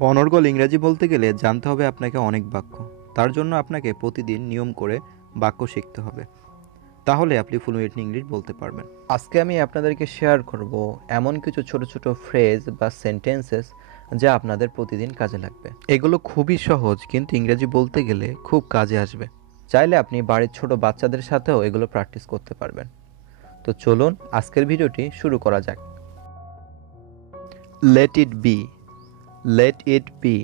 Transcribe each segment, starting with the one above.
অনর্গল ইংরেজি বলতে গেলে জানতে হবে আপনাকে অনেক বাক্য। তার জন্য আপনাকে প্রতিদিন নিয়ম করে বাক্য শিখতে হবে। তাহলে আপনি ফ্লুয়েন্ট ইংলিশ বলতে পারবেন। আজকে আমি আপনাদেরকে শেয়ার করব এমন কিছু ছোট ছোট ফ্রেজ বা সেন্টেন্সেস যা আপনাদের প্রতিদিন কাজে লাগবে। এগুলো খুবই সহজ, কিন্তু ইংরেজি বলতে গেলে খুব কাজে আসবে। চাইলে আপনি বাড়ির ছোট বাচ্চাদের সাথেও এগুলো প্র্যাকটিস করতে পারবেন। তো চলুন আজকের ভিডিওটি শুরু করা যাক। Let it be. Let it be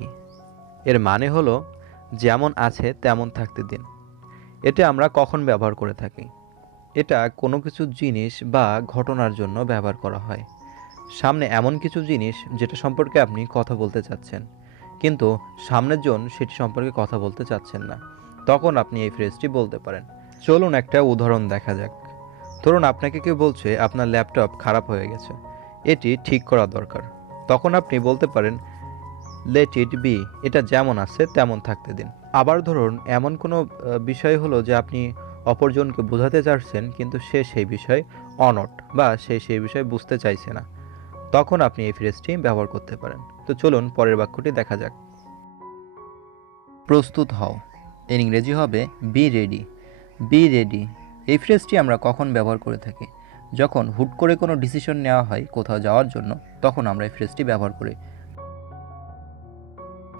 এর মানে হলো যেমন আছে তেমন থাকতে দিন। এটা আমরা কখন ব্যবহার করে থাকি? এটা কোনো কিছু জিনিস বা ঘটনার জন্য ব্যবহার করা হয়। সামনে এমন কিছু জিনিস যেটা সম্পর্কে আপনি কথা বলতে চাচ্ছেন, কিন্তু সামনের জন সেটি সম্পর্কে কথা বলতে চাচ্ছেন না, তখন আপনি এই ফ্রেজটি বলতে পারেন। চলুন একটা উদাহরণ দেখা যাক। ধরুন আপনাকে কেউ বলছে আপনার ল্যাপটপ খারাপ হয়ে গেছে, এটি ঠিক করা দরকার। তখন আপনি বলতে পারেন লেট ইট বি, এটা যেমন আছে তেমন থাকতে দিন। আবার ধরুন এমন কোনো বিষয় হলো যে আপনি অপরজনকে বোঝাতে চাচ্ছেন, কিন্তু সে সেই বিষয়ে অনট বা সে সেই বিষয়ে বুঝতে চাইছে না, তখন আপনি এই ফ্রেজটি ব্যবহার করতে পারেন। তো চলুন পরের বাক্যটি দেখা যাক। প্রস্তুত হও, এর ইংরেজি হবে বি রেডি। বি রেডি এই ফ্রেজটি আমরা কখন ব্যবহার করে থাকি? যখন হুট করে কোনো ডিসিশন নেওয়া হয় কোথাও যাওয়ার জন্য, তখন আমরা এই ফ্রেজটি ব্যবহার করি।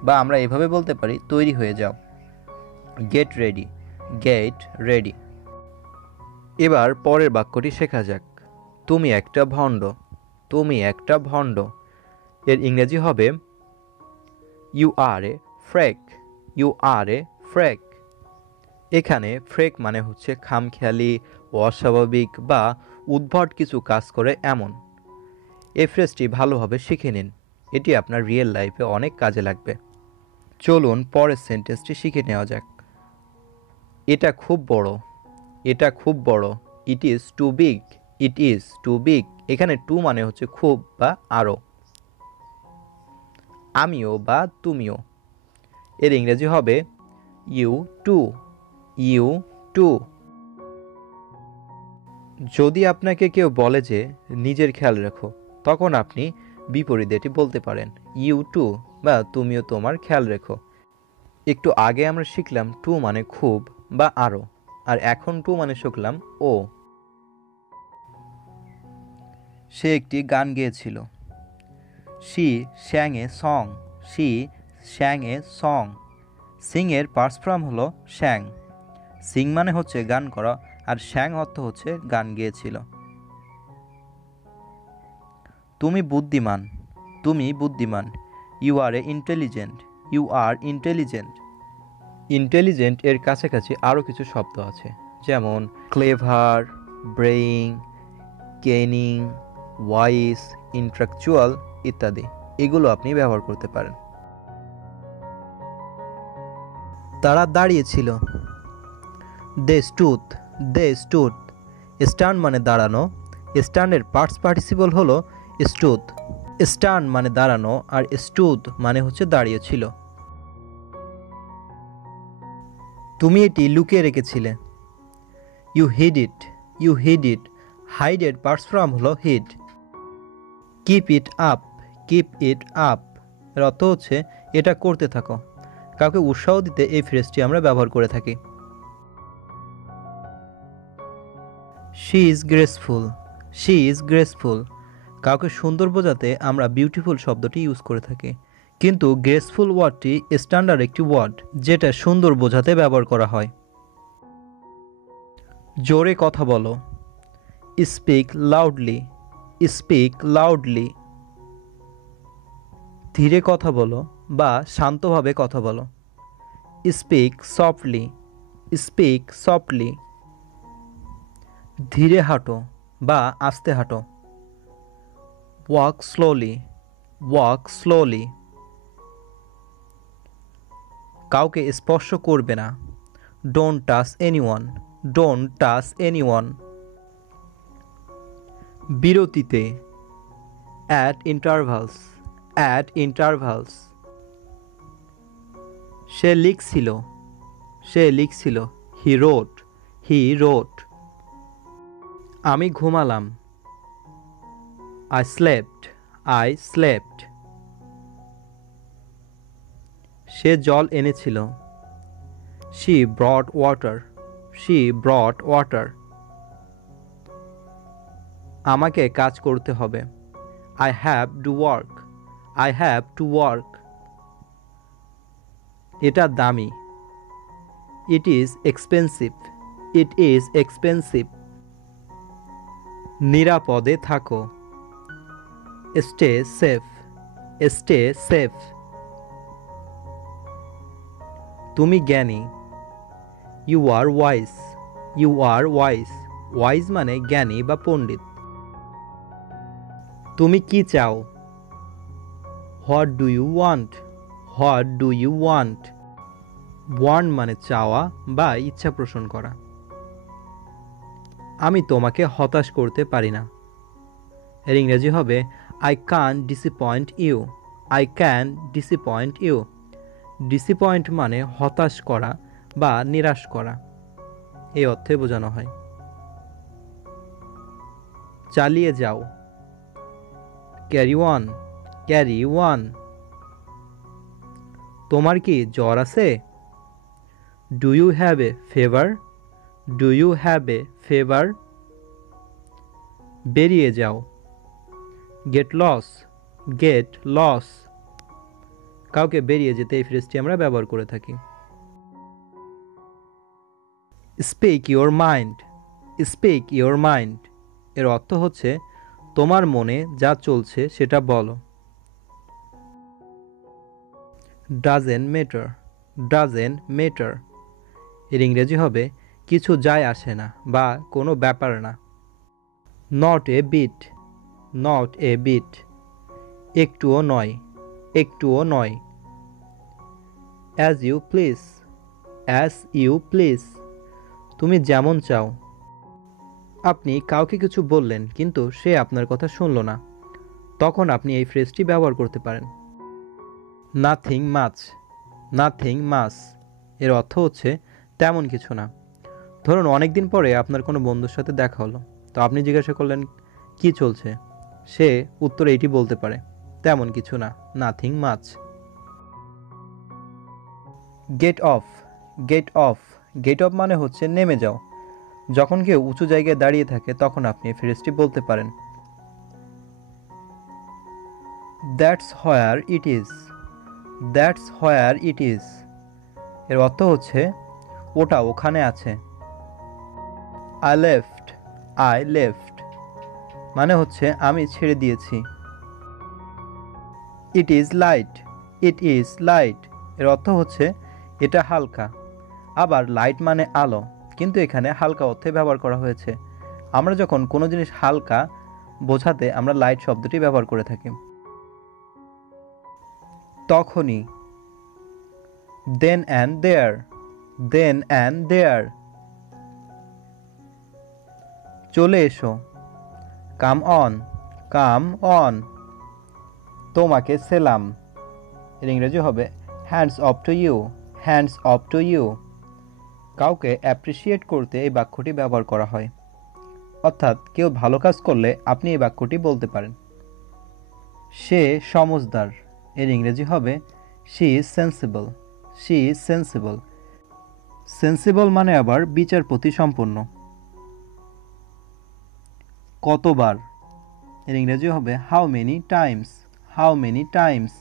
বা আমরা এভাবে বলতে পারি তৈরি হয়ে যাও, গেট রেডি। Get ready. এবার পরের বাক্যটি শেখা যাক। তুমি একটা ভণ্ড। তুমি একটা ভণ্ড এর ইংরেজি হবে you are A ফ্রেক। You are এ ফ্রেক। এখানে ফ্রেক মানে হচ্ছে খামখেয়ালি, অস্বাভাবিক বা উদ্ভট কিছু কাজ করে এমন। এই ফ্রেজটি ভালোভাবে শিখে নিন, এটি আপনার রিয়েল লাইফে অনেক কাজে লাগবে। চলুন পরের সেন্টেন্সটি শিখে নেওয়া যাক। এটা খুব বড়। এটা খুব বড়। It is too big. It is too big. এখানে টু মানে হচ্ছে খুব বা আরও। আমিও বা তুমিও এর ইংরেজি হবে ইউ টু। You two. যদি আপনাকে কেউ বলে যে নিজের খেয়াল রেখো, তখন আপনি বিপরীতে এটি বলতে পারেন ইউ টু বা তুমিও তোমার খেয়াল রেখো। একটু আগে আমরা শিখলাম টু মানে খুব বা আরও, আর এখন টু মানে শিখলাম ও। সে একটি গান গেয়েছিল। She sang a song. She sang a song. Sing এর পার্স ফর্ম হলো শ্যাং। সিং মানে হচ্ছে গান করা, আর শ্যাং অর্থ হচ্ছে গান গেয়েছিল। তুমি বুদ্ধিমান। তুমি বুদ্ধিমান। You are a intelligent. You are intelligent. Intelligent এর কাছাকাছি আরও কিছু শব্দ আছে, যেমন clever, brainy, cunning, wise, intellectual ইত্যাদি। এগুলো আপনি ব্যবহার করতে পারেন। তারা দাঁড়িয়েছিল। They stood. They stood. Stand মানে দাঁড়ানো। স্ট্যান্ডের পাস্ট পার্টিসিপল হলো স্টুড। স্ট্যান্ড মানে দাঁড়ানো, আর স্টুড মানে হচ্ছে দাঁড়িয়েছিল। তুমি এটি লুকিয়ে রেখেছিলে। You hid it. You hid it. হাইডের পার্টস ফর্ম হলো hid. Keep it up. Keep it up এর অর্থ হচ্ছে এটা করতে থাকো। কাউকে উৎসাহ দিতে এই ফ্রেজটি আমরা ব্যবহার করে থাকি। She is graceful. She is graceful. কাউকে সুন্দর বোঝাতে আমরা বিউটিফুল শব্দটি ইউজ করে থাকি, কিন্তু গ্রেসফুল ওয়ার্ডটি স্ট্যান্ডার্ড একটি ওয়ার্ড যেটা সুন্দর বোঝাতে ব্যবহার করা হয়। জোরে কথা বলো। Speak loudly. Speak loudly. ধীরে কথা বলো বা শান্তভাবে কথা বলো। Speak softly. Speak softly. ধীরে হাঁটো বা আস্তে হাঁটো। Walk slowly. Walk slowly. কাউকে স্পর্শ করবে না। Don't touch anyone. Don't touch anyone. বিরতিতে। At intervals. At intervals. সে লিখছিল। সে লিখছিল। He wrote. He wrote. আমি ঘুমালাম। I slept. I slept. সে জল এনেছিল। She brought water. She brought water. আমাকে কাজ করতে হবে। I have to work. I have to work. এটা দামি। It is expensive. It is expensive. নিরাপদে থাকো। Stay safe. Stay safe. তুমি জ্ঞানী। You are wise. You are wise. Wise মানে জ্ঞানী বা পণ্ডিত। তুমি কি চাও? What do you want? What do you want? Want মানে চাওয়া বা ইচ্ছা পোষণ করা। আমি তোমাকে হতাশ করতে পারি না। এর ইংরেজি হবে I can't disappoint you. I can disappoint you. Disappoint মানে হতাশ করা বা নিরাশ করা, এই অর্থে বোঝানো হয়। চালিয়ে যাও। Carry on. Carry on. তোমার কি জ্বর আছে? Do you have a fever? Do you have a fever? বেরিয়ে যাও। Get lost. Get lost. কাউকে বেরিয়ে যেতে এই ফ্রেজটি আমরা ব্যবহার করে থাকি। Speak your mind. Speak your mind. এর অর্থ হচ্ছে তোমার মনে যা চলছে সেটা বলো। Doesn't matter. Doesn't matter. এর ইংরেজি হবে কিছু যায় আসে না বা কোনো ব্যাপার না। Not a bit. Not a bit. একটুও নয়। একটুও নয়। As you please. As you please. তুমি যেমন চাও। আপনি কাউকে কিছু বললেন কিন্তু সে আপনার কথা শুনল না, তখন আপনি এই ফ্রেজটি ব্যবহার করতে পারেন। Nothing much. Nothing much. এর অর্থ হচ্ছে তেমন কিছু না। ধরুন অনেক দিন পরে আপনার কোনো বন্ধুর সাথে দেখা হলো, তো আপনি জিজ্ঞাসা করলেন কি চলছে, সে উত্তরে এটি বলতে পারে তেমন কিছু না, nothing much. Get off. Get off. Get off মানে হচ্ছে নেমে যাও। যখন কেউ উঁচু জায়গায় দাঁড়িয়ে থাকে তখন আপনি ফ্রেজটি বলতে পারেন। That's where it is. That's where it is. এর অর্থ হচ্ছে ওটা ওখানে আছে। I left. আই লেফট মানে হচ্ছে আমি ছেড়ে দিয়েছি। It is light. It is light. এর অর্থ হচ্ছে এটা হালকা। আবার লাইট মানে আলো, কিন্তু এখানে হালকা অর্থে ব্যবহার করা হয়েছে। আমরা যখন কোনো জিনিস হালকা বোঝাতে আমরা লাইট শব্দটি ব্যবহার করে থাকি। তখনই। Then and there. Then and there. চলে এসো। Come on. Come on. তোমাকে সেলাম। এর ইংরেজি হবে hands off to you. Hands off to you. কাউকে অ্যাপ্রিসিয়েট করতে এই বাক্যটি ব্যবহার করা হয়, অর্থাৎ কেউ ভালো কাজ করলে আপনি এই বাক্যটি বলতে পারেন। সে সমজদার। এর ইংরেজি হবে she is sensible. She is sensible. Sensible মানে আবার বিচারপতি সম্পন্ন। কতবার। এর ইংরেজি হবে how many times. How many times.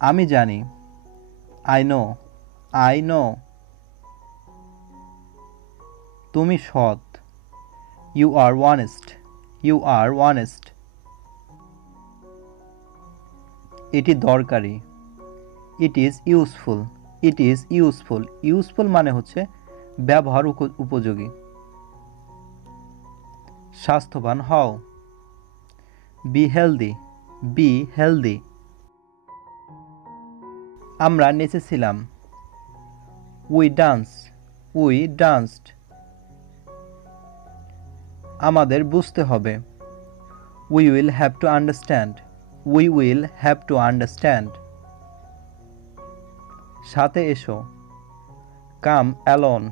আমি জানি। I know. I know. তুমি সৎ। You are honest. You are honest. এটি দরকারি। It is useful. It is useful. Useful মানে হচ্ছে ব্যবহার উপযোগী। স্বাস্থ্যবান হও। Be healthy. Be healthy. আমরা নেচেছিলাম। We dance. We danced. আমাদের বুঝতে হবে। We will have to understand. We will have to understand. সাথে এসো। কাম অ্যালোন।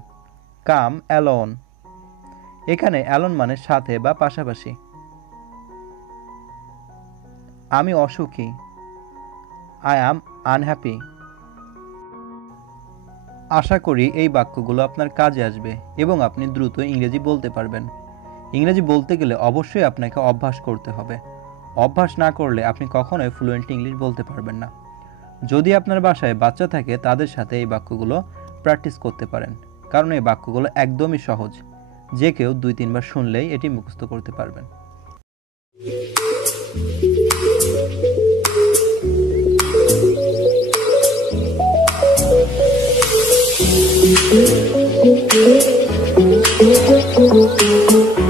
কাম অ্যালোন। এখানে অ্যালোন মানে সাথে বা পাশাপাশি। আমি অসুখী। I am unhappy. আশা করি এই বাক্যগুলো আপনার কাজে আসবে এবং আপনি দ্রুত ইংরেজি বলতে পারবেন। ইংরেজি বলতে গেলে অবশ্যই আপনাকে অভ্যাস করতে হবে। অভ্যাস না করলে আপনি কখনোই ফ্লুয়েন্ট ইংলিশ বলতে পারবেন না। যদি আপনার বাসায় বাচ্চা থাকে তাদের সাথে এই বাক্যগুলো প্র্যাকটিস করতে পারেন, কারণ এই বাক্যগুলো একদমই সহজ। যে কেউ 2-3 বার শুনলেই এটি মুখস্থ করতে পারবেন। Thank you.